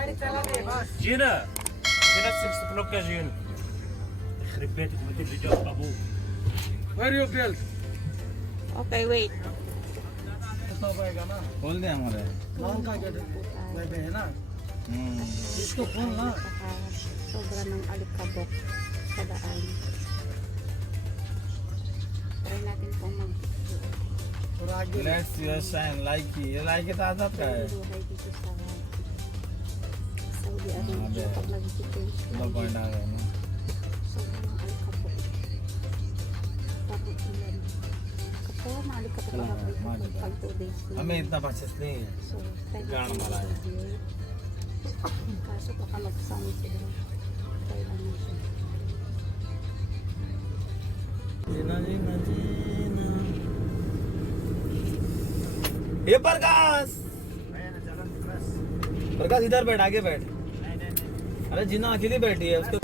جينا جينا تسلك يا جينا يخرب بيتك ما تبي جواب ابوك. Where your belt? Okay, wait. तो पाएगा ना खोल दे हमारे नाम का गेट बैठे है ना इसको खोल ना Sobra ng alikabok sa daan. Try natin pong और आगे लेट्स योर साइन लाइक ये लाइक के साथ का है buhay dito sa Saudi Arabia pag nag-change लो पॉइंट आ गया ना sobra ng alikabok. Parang ilan. Kapag maalikabok Kailangan, ako maalikabok. pag 2 days na. हमें इतना परचेस नहीं है So, try Gana natin malaya. yung video. Kaso baka mag-sound sila. Try lang natin. जीना जीना जीना ये प्रकाश प्रकाश इधर बैठ आगे बैठ अरे जीना अकेली बैठी है उसको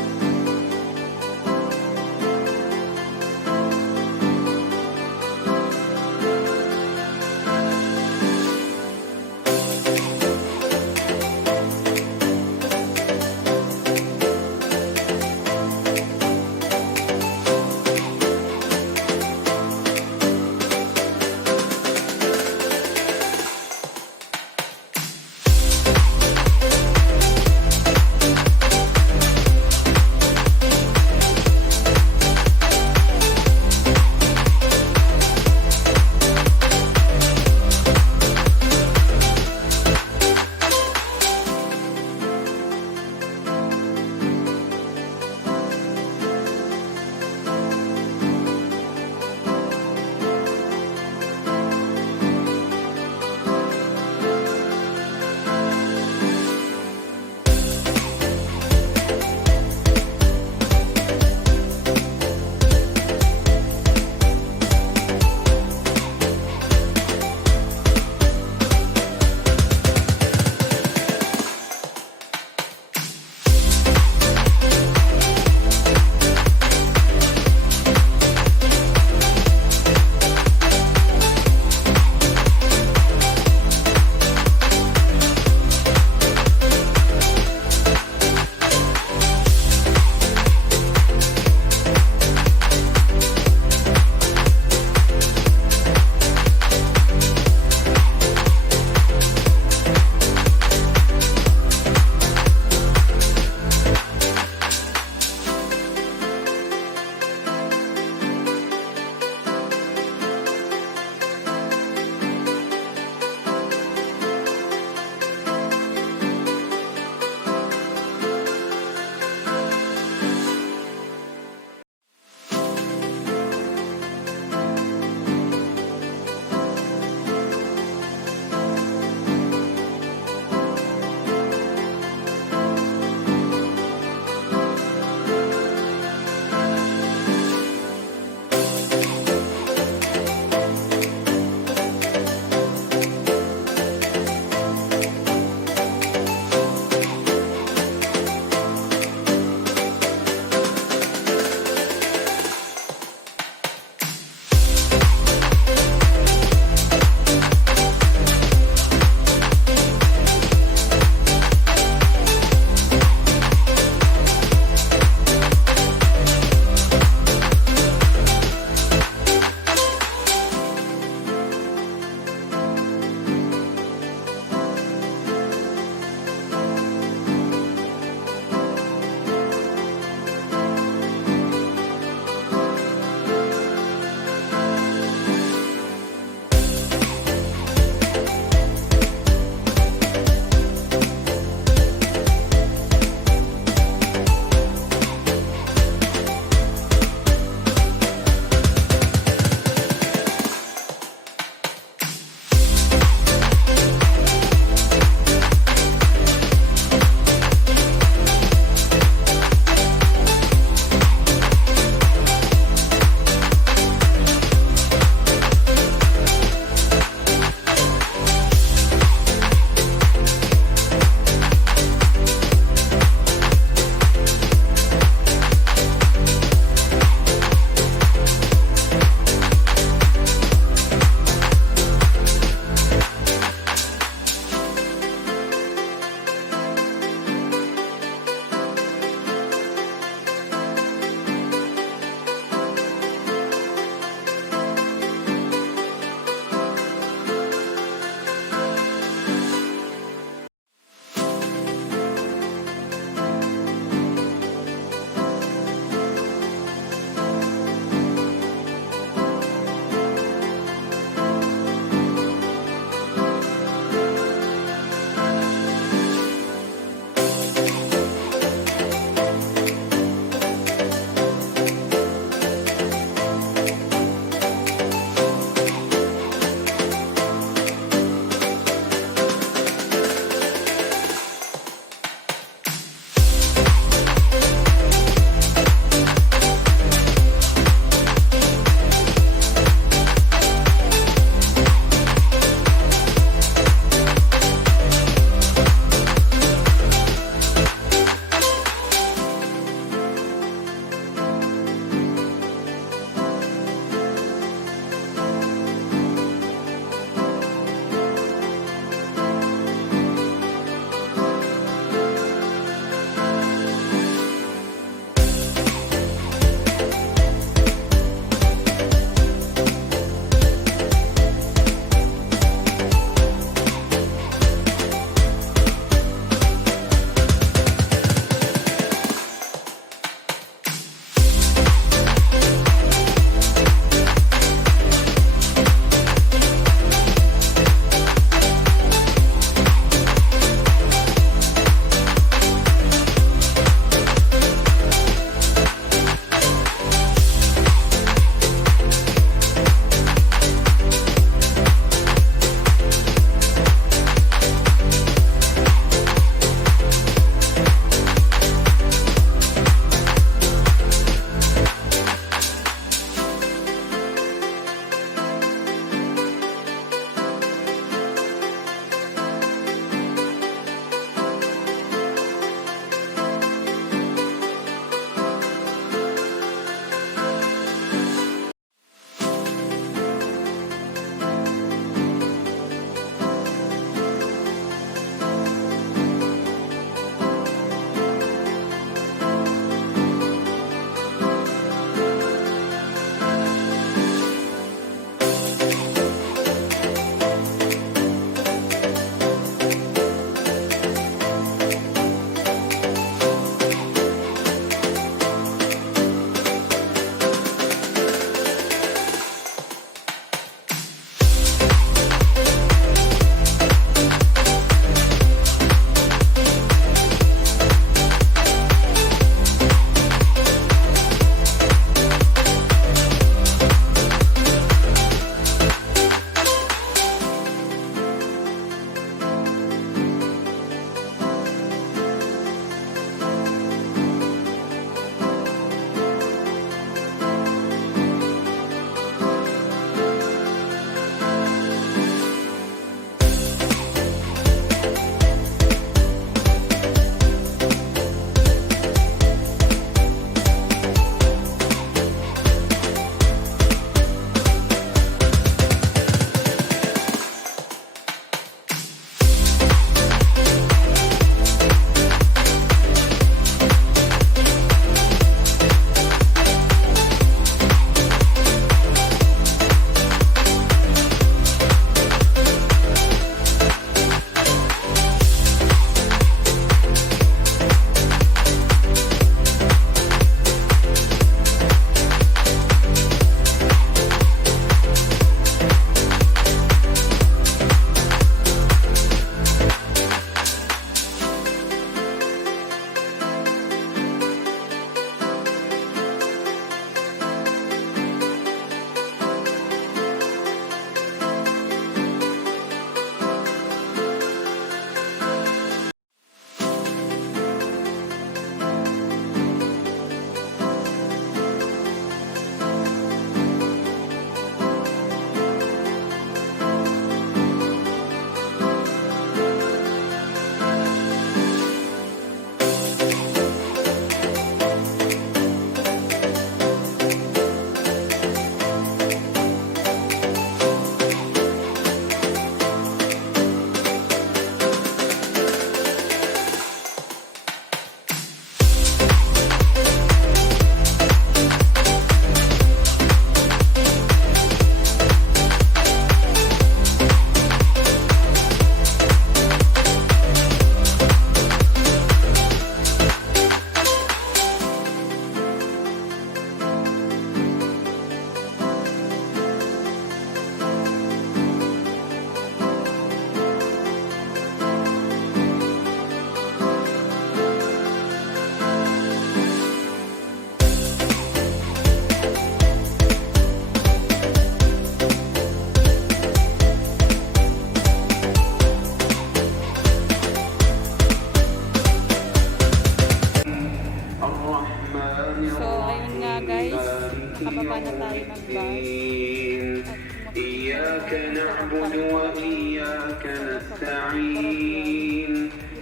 Bababa na tayo ng bus. إياك نعبد وإياك نستعين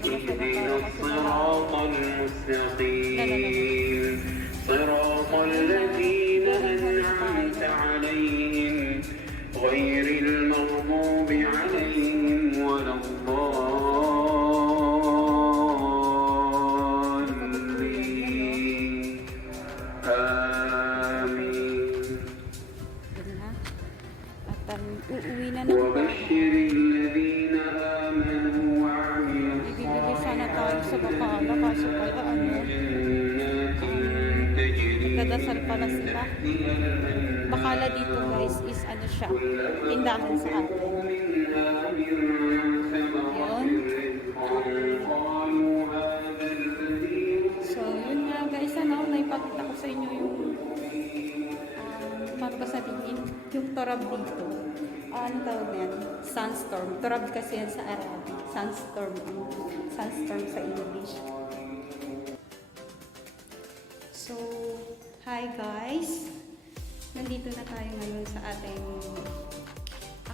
اهدنا الصراط المستقيم صراط الذين أنعمت عليهم غير المغضوب عليهم ولا الضالين آمين Uuwi na naman. وبشر الذين آمنوا وعملوا Ibibigay sana tayo sa bakala kaso kaya جنات تجري nagdadasal pala sila. Bakala dito guys is ano siya, tindahan sa atin. منها من ثمرات رزقا قالوا هذا الذي So yun nga guys, naipakita ko sa inyo yung paano ba sabihin, yung turab dito. Ano tawag na yan? Sandstorm. Turab kasi yan sa Arabic. Sandstorm. Sandstorm sa English. So, hi guys. Nandito na tayo ngayon sa ating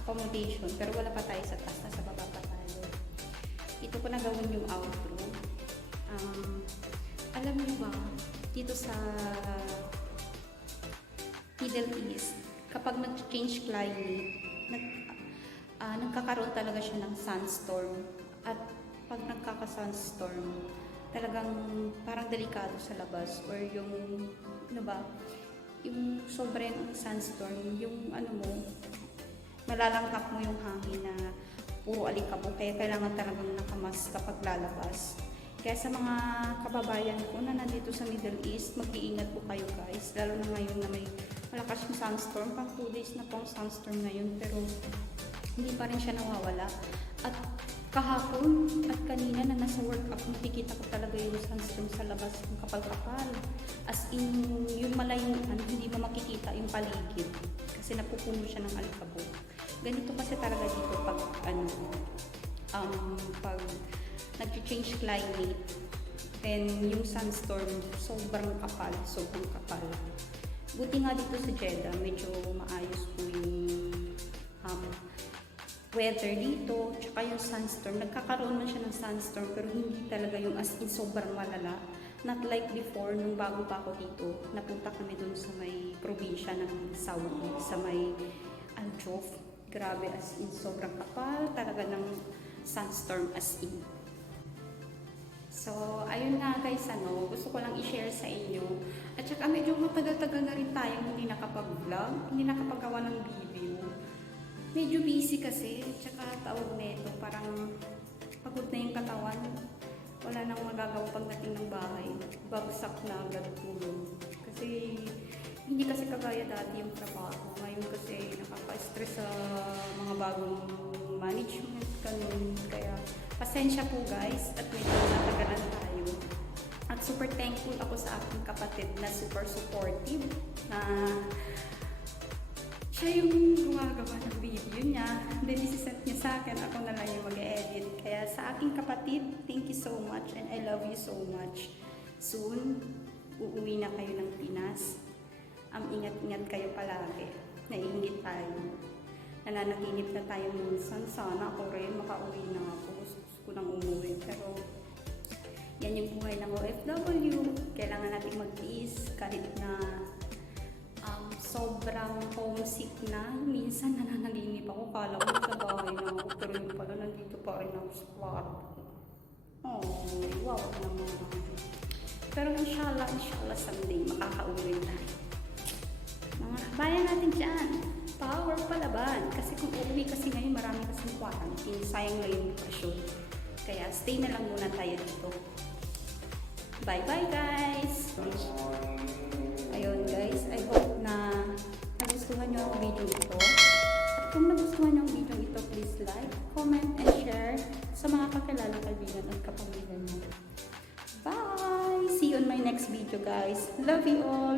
accommodation. Pero wala pa tayo sa taas. Nasa baba pa tayo. Ito ko na gawin yung outro. Alam niyo ba, dito sa Middle East, kapag nag-change climate, nagkakaroon talaga siya ng sandstorm. At pag nagkaka-sandstorm, talagang parang delikado sa labas or yung, ano ba, yung sobrang sandstorm, yung ano mo, malalangkap mo yung hangin na puro alikabok, kaya kailangan talagang nakamas kapag lalabas. Kaya sa mga kababayan ko na nandito sa Middle East, mag-iingat po kayo guys, lalo na ngayon na may malakas yung sandstorm. Pang 2 days na po ang sandstorm ngayon, pero hindi pa rin siya nawawala. At kahapon at kanina na nasa workout, nakikita ko talaga yung sandstorm sa labas, yung kapal-kapal. As in, yung malayong, hindi mo makikita yung paligid. Kasi napupuno siya ng alikabok. Ganito kasi talaga dito pag, pag nag-change climate, then yung sandstorm, sobrang kapal. Buti nga dito sa Jeddah, medyo maayos po yung weather dito, tsaka yung sandstorm. Nagkakaroon man siya ng sandstorm, pero hindi talaga yung as in sobrang malala. Not like before, nung bago pa ako dito, napunta kami dun sa may probinsya ng Saudi, sa may Al-Jof. Grabe, as in sobrang kapal talaga ng sandstorm as in. So, ayun nga guys, gusto ko lang i-share sa inyo. At saka medyo matagal-tagal na rin tayong hindi nakapag-vlog, hindi nakapagawa ng video. Medyo busy kasi, tsaka tawag nito, parang pagod na yung katawan. Wala nang magagawa pagdating ng bahay. Bagsak na agad tulog. Kasi, hindi kasi kagaya dati yung trabaho. Ngayon kasi nakaka-stress sa mga bagong management, ganun. Kaya, pasensya po guys, at medyo natagalan tayo. At super thankful ako sa aking kapatid na super supportive, na siya yung gumagawa ng video niya. Then isi-send niya sa akin, ako na lang yung mag-edit. Kaya sa aking kapatid, thank you so much and I love you so much. Soon, uuwi na kayo ng Pinas. Ingat-ingat kayo palagi. Naiingit tayo. Nananaginip na tayo minsan. Sana ako rin makauwi na ako. Gusto ko nang umuwi. Pero yan yung buhay ng OFW. Kailangan natin mag-tiis kahit na sobrang homesick na. Minsan nananaginip ako. Kala ko sa bahay na ako. Pero yung pala nandito pa rin ako sa kwarto. Oh, wow naman. Pero inshallah someday makakauwi na. Mga kabayan natin dyan, power palaban. Kasi kung uuwi kasi ngayon, marami kasing quarantine. Sayang na yung bakasyon. Kaya stay na lang muna tayo dito. Bye-bye guys! Ayun guys, I hope na nagustuhan nyo ang video ito. At kung nagustuhan nyo ang video ito, please like, comment, and share sa mga kakilala, kaibigan at kapamilya nyo. Bye! See you on my next video guys. Love you all!